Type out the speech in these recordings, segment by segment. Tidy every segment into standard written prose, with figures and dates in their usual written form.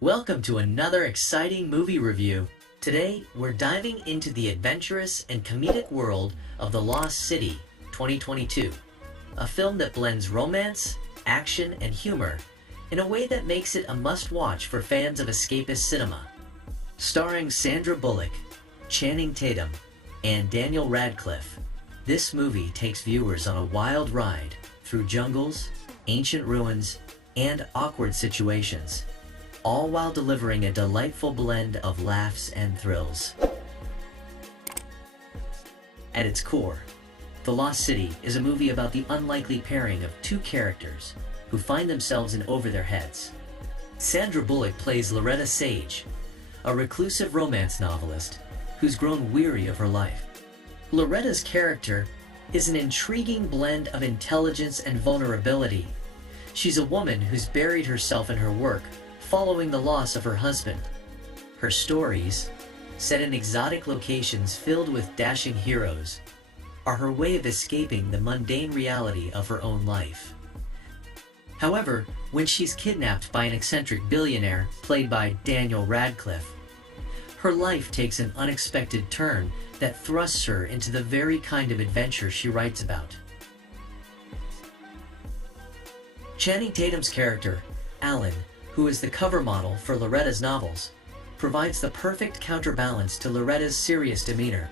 Welcome to another exciting movie review. Today, we're diving into the adventurous and comedic world of The Lost City 2022, a film that blends romance, action, and humor in a way that makes it a must-watch for fans of escapist cinema. Starring Sandra Bullock, Channing Tatum, and Daniel Radcliffe, this movie takes viewers on a wild ride through jungles, ancient ruins, and awkward situations, all while delivering a delightful blend of laughs and thrills. At its core, The Lost City is a movie about the unlikely pairing of two characters who find themselves in over their heads. Sandra Bullock plays Loretta Sage, a reclusive romance novelist who's grown weary of her life. Loretta's character is an intriguing blend of intelligence and vulnerability. She's a woman who's buried herself in her work following the loss of her husband. Her stories, set in exotic locations filled with dashing heroes, are her way of escaping the mundane reality of her own life. However, when she's kidnapped by an eccentric billionaire played by Daniel Radcliffe, her life takes an unexpected turn that thrusts her into the very kind of adventure she writes about. Channing Tatum's character, Alan, who is the cover model for Loretta's novels, provides the perfect counterbalance to Loretta's serious demeanor.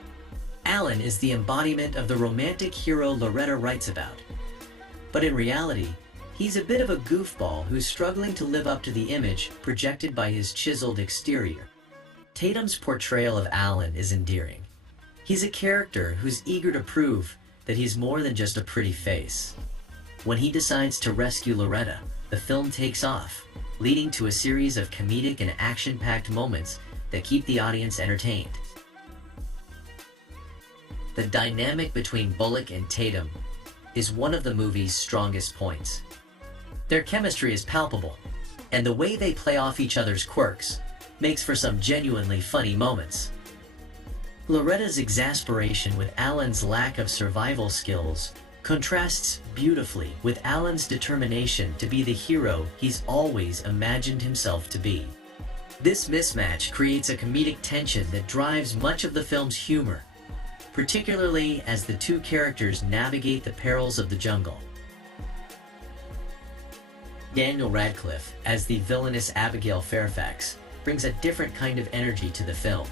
Alan is the embodiment of the romantic hero Loretta writes about. But in reality, he's a bit of a goofball who's struggling to live up to the image projected by his chiseled exterior. Tatum's portrayal of Alan is endearing. He's a character who's eager to prove that he's more than just a pretty face. When he decides to rescue Loretta, the film takes off, leading to a series of comedic and action-packed moments that keep the audience entertained. The dynamic between Bullock and Tatum is one of the movie's strongest points. Their chemistry is palpable, and the way they play off each other's quirks makes for some genuinely funny moments. Loretta's exasperation with Alan's lack of survival skills contrasts beautifully with Alan's determination to be the hero he's always imagined himself to be. This mismatch creates a comedic tension that drives much of the film's humor, particularly as the two characters navigate the perils of the jungle. Daniel Radcliffe, as the villainous Abigail Fairfax, brings a different kind of energy to the film.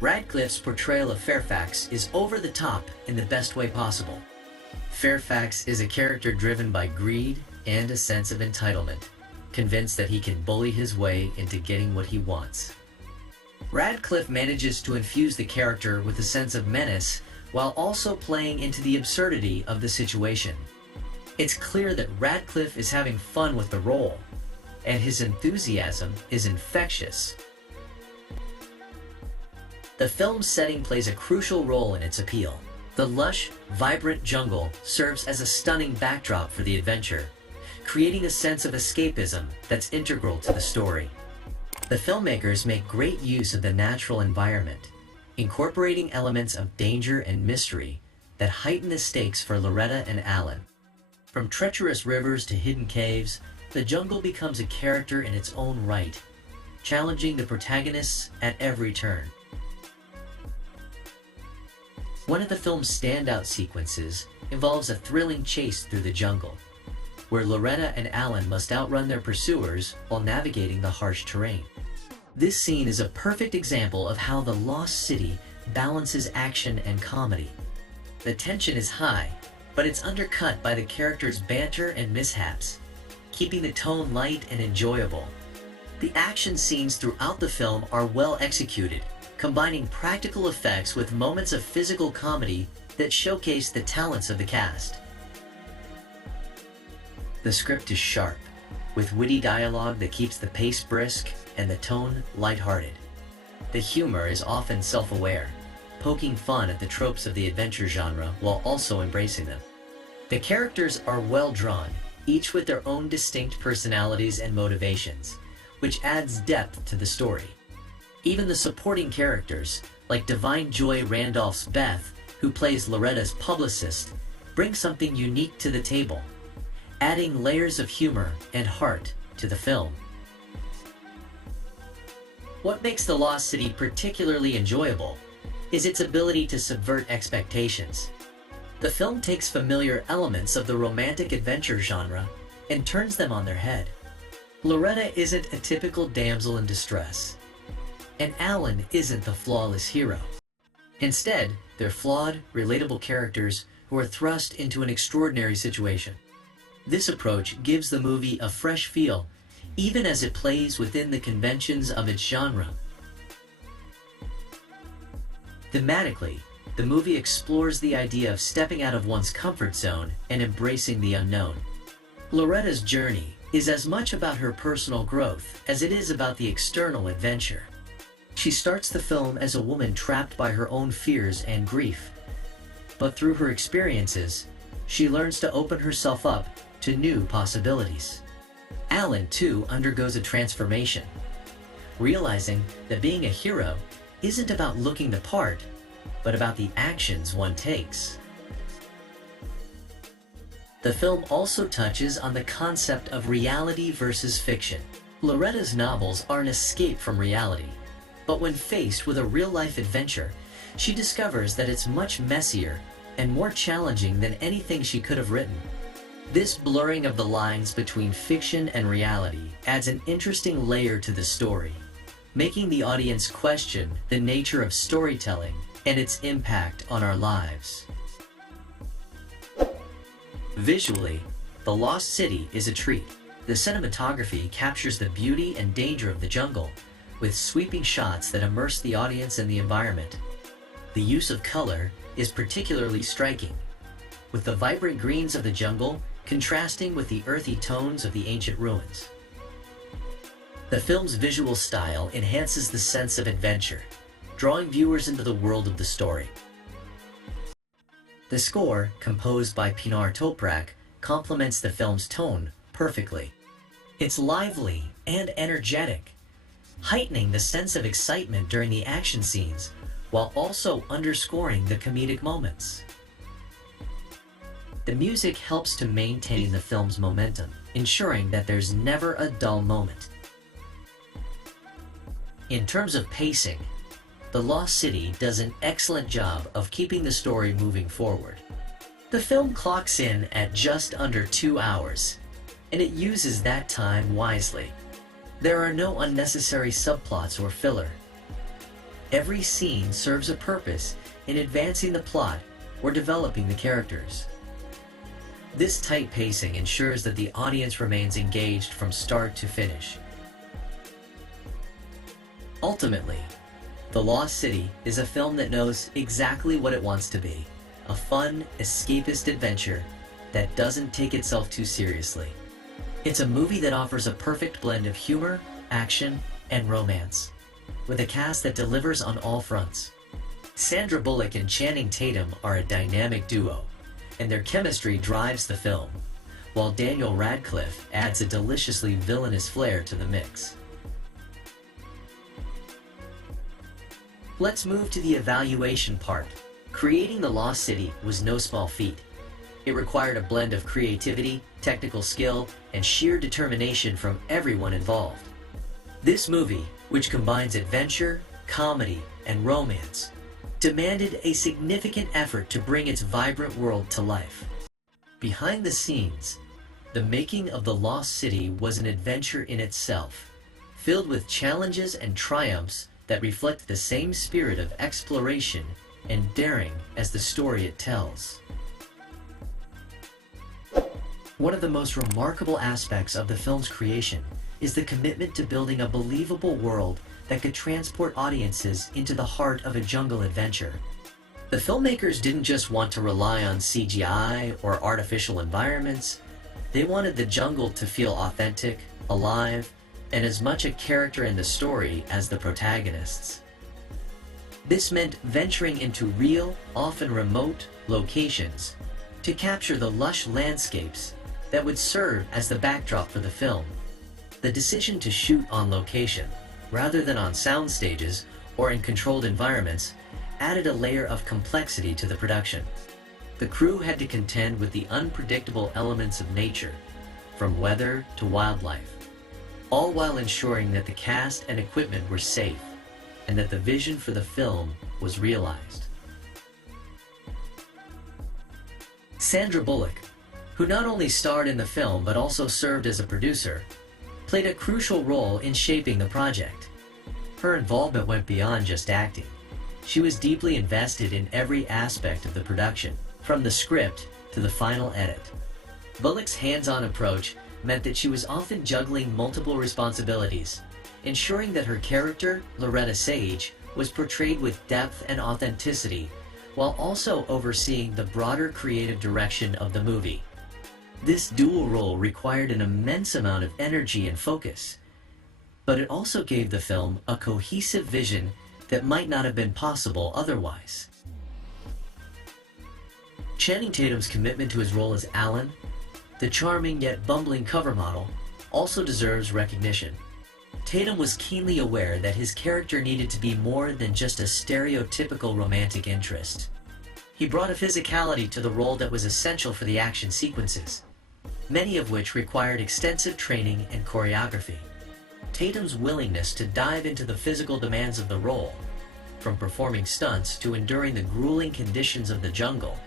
Radcliffe's portrayal of Fairfax is over the top in the best way possible. Fairfax is a character driven by greed and a sense of entitlement, convinced that he can bully his way into getting what he wants. Radcliffe manages to infuse the character with a sense of menace while also playing into the absurdity of the situation. It's clear that Radcliffe is having fun with the role, and his enthusiasm is infectious. The film's setting plays a crucial role in its appeal. The lush, vibrant jungle serves as a stunning backdrop for the adventure, creating a sense of escapism that's integral to the story. The filmmakers make great use of the natural environment, incorporating elements of danger and mystery that heighten the stakes for Loretta and Alan. From treacherous rivers to hidden caves, the jungle becomes a character in its own right, challenging the protagonists at every turn. One of the film's standout sequences involves a thrilling chase through the jungle, where Loretta and Alan must outrun their pursuers while navigating the harsh terrain. This scene is a perfect example of how The Lost City balances action and comedy. The tension is high, but it's undercut by the characters' banter and mishaps, keeping the tone light and enjoyable. The action scenes throughout the film are well executed, combining practical effects with moments of physical comedy that showcase the talents of the cast. The script is sharp, with witty dialogue that keeps the pace brisk and the tone lighthearted. The humor is often self-aware, poking fun at the tropes of the adventure genre while also embracing them. The characters are well drawn, each with their own distinct personalities and motivations, which adds depth to the story. Even the supporting characters, like Divine Joy Randolph's Beth, who plays Loretta's publicist, bring something unique to the table, adding layers of humor and heart to the film. What makes The Lost City particularly enjoyable is its ability to subvert expectations. The film takes familiar elements of the romantic adventure genre and turns them on their head. Loretta isn't a typical damsel in distress, and Alan isn't the flawless hero. Instead, they're flawed, relatable characters who are thrust into an extraordinary situation. This approach gives the movie a fresh feel, even as it plays within the conventions of its genre. Thematically, the movie explores the idea of stepping out of one's comfort zone and embracing the unknown. Loretta's journey is as much about her personal growth as it is about the external adventure. She starts the film as a woman trapped by her own fears and grief, but through her experiences, she learns to open herself up to new possibilities. Alan, too, undergoes a transformation, realizing that being a hero isn't about looking the part, but about the actions one takes. The film also touches on the concept of reality versus fiction. Loretta's novels are an escape from reality, but when faced with a real-life adventure, she discovers that it's much messier and more challenging than anything she could have written. This blurring of the lines between fiction and reality adds an interesting layer to the story, making the audience question the nature of storytelling and its impact on our lives. Visually, The Lost City is a treat. The cinematography captures the beauty and danger of the jungle, with sweeping shots that immerse the audience in the environment. The use of color is particularly striking, with the vibrant greens of the jungle contrasting with the earthy tones of the ancient ruins. The film's visual style enhances the sense of adventure, drawing viewers into the world of the story. The score, composed by Pinar Toprak, complements the film's tone perfectly. It's lively and energetic, heightening the sense of excitement during the action scenes while also underscoring the comedic moments. The music helps to maintain the film's momentum, ensuring that there's never a dull moment. In terms of pacing, The Lost City does an excellent job of keeping the story moving forward. The film clocks in at just under 2 hours, and it uses that time wisely. There are no unnecessary subplots or filler. Every scene serves a purpose in advancing the plot or developing the characters. This tight pacing ensures that the audience remains engaged from start to finish. Ultimately, The Lost City is a film that knows exactly what it wants to be: a fun, escapist adventure that doesn't take itself too seriously. It's a movie that offers a perfect blend of humor, action, and romance, with a cast that delivers on all fronts. Sandra Bullock and Channing Tatum are a dynamic duo, and their chemistry drives the film, while Daniel Radcliffe adds a deliciously villainous flair to the mix. Let's move to the evaluation part. Creating The Lost City was no small feat. It required a blend of creativity, technical skill, and sheer determination from everyone involved. This movie, which combines adventure, comedy, and romance, demanded a significant effort to bring its vibrant world to life. Behind the scenes, the making of The Lost City was an adventure in itself, filled with challenges and triumphs that reflect the same spirit of exploration and daring as the story it tells. One of the most remarkable aspects of the film's creation is the commitment to building a believable world that could transport audiences into the heart of a jungle adventure. The filmmakers didn't just want to rely on CGI or artificial environments. They wanted the jungle to feel authentic, alive, and as much a character in the story as the protagonists. This meant venturing into real, often remote, locations to capture the lush landscapes that would serve as the backdrop for the film. The decision to shoot on location, rather than on sound stages or in controlled environments, added a layer of complexity to the production. The crew had to contend with the unpredictable elements of nature, from weather to wildlife. all while ensuring that the cast and equipment were safe and that the vision for the film was realized. Sandra Bullock, who not only starred in the film but also served as a producer, played a crucial role in shaping the project. Her involvement went beyond just acting. She was deeply invested in every aspect of the production, from the script to the final edit. Bullock's hands-on approach meant that she was often juggling multiple responsibilities, ensuring that her character, Loretta Sage, was portrayed with depth and authenticity, while also overseeing the broader creative direction of the movie. This dual role required an immense amount of energy and focus, but it also gave the film a cohesive vision that might not have been possible otherwise. Channing Tatum's commitment to his role as Alan, the charming yet bumbling cover model, also deserves recognition. Tatum was keenly aware that his character needed to be more than just a stereotypical romantic interest. He brought a physicality to the role that was essential for the action sequences, many of which required extensive training and choreography. Tatum's willingness to dive into the physical demands of the role, from performing stunts to enduring the grueling conditions of the jungle,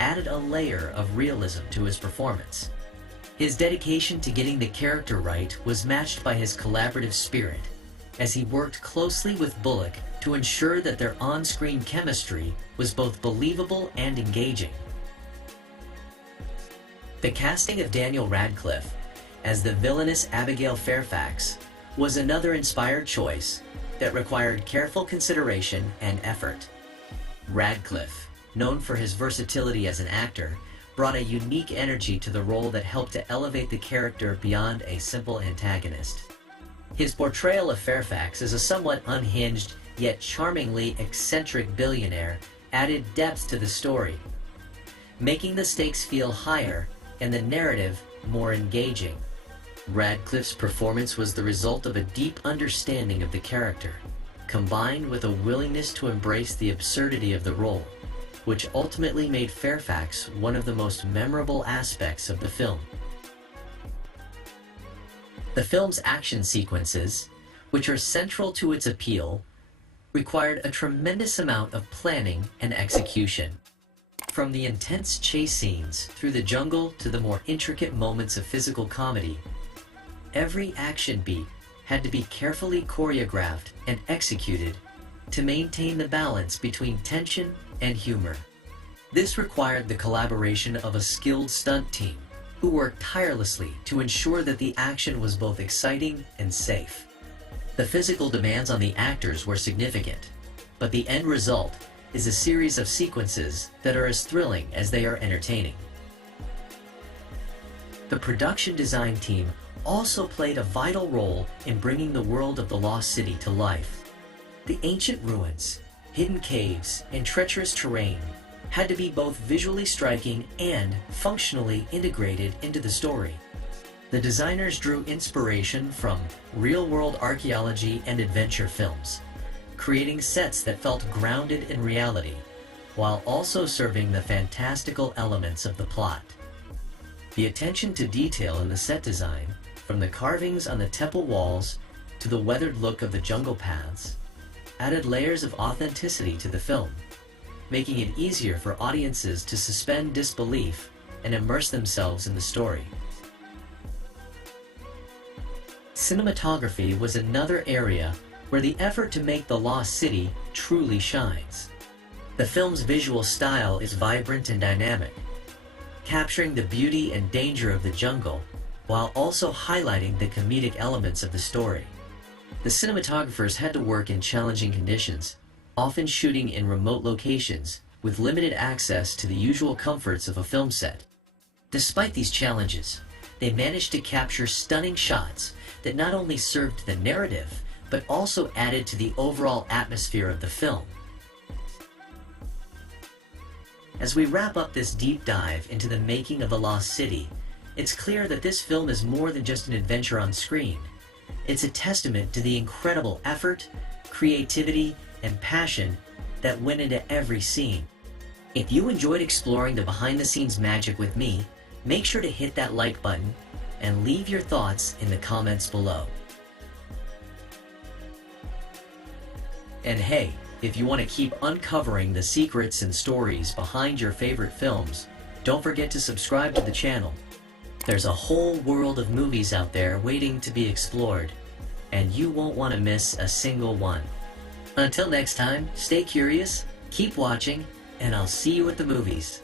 added a layer of realism to his performance. His dedication to getting the character right was matched by his collaborative spirit, as he worked closely with Bullock to ensure that their on-screen chemistry was both believable and engaging. The casting of Daniel Radcliffe as the villainous Abigail Fairfax was another inspired choice that required careful consideration and effort. Radcliffe, known for his versatility as an actor, brought a unique energy to the role that helped to elevate the character beyond a simple antagonist. His portrayal of Fairfax as a somewhat unhinged yet charmingly eccentric billionaire added depth to the story, making the stakes feel higher and the narrative more engaging. Radcliffe's performance was the result of a deep understanding of the character, combined with a willingness to embrace the absurdity of the role, which ultimately made Fairfax one of the most memorable aspects of the film. The film's action sequences, which are central to its appeal, required a tremendous amount of planning and execution. From the intense chase scenes through the jungle to the more intricate moments of physical comedy, every action beat had to be carefully choreographed and executed to maintain the balance between tension and humor. This required the collaboration of a skilled stunt team who worked tirelessly to ensure that the action was both exciting and safe. The physical demands on the actors were significant, but the end result is a series of sequences that are as thrilling as they are entertaining. The production design team also played a vital role in bringing the world of the Lost City to life. The ancient ruins, hidden caves, and treacherous terrain had to be both visually striking and functionally integrated into the story. The designers drew inspiration from real-world archaeology and adventure films, creating sets that felt grounded in reality, while also serving the fantastical elements of the plot. The attention to detail in the set design, from the carvings on the temple walls to the weathered look of the jungle paths, added layers of authenticity to the film, making it easier for audiences to suspend disbelief and immerse themselves in the story. Cinematography was another area where the effort to make The Lost City truly shines. The film's visual style is vibrant and dynamic, capturing the beauty and danger of the jungle while also highlighting the comedic elements of the story. The cinematographers had to work in challenging conditions, often shooting in remote locations with limited access to the usual comforts of a film set. Despite these challenges, they managed to capture stunning shots that not only served the narrative, but also added to the overall atmosphere of the film. As we wrap up this deep dive into the making of The Lost City, it's clear that this film is more than just an adventure on screen. It's a testament to the incredible effort, creativity, and passion that went into every scene. If you enjoyed exploring the behind-the-scenes magic with me, make sure to hit that like button and leave your thoughts in the comments below. And hey, if you want to keep uncovering the secrets and stories behind your favorite films, don't forget to subscribe to the channel. There's a whole world of movies out there waiting to be explored, and you won't want to miss a single one. Until next time, stay curious, keep watching, and I'll see you at the movies.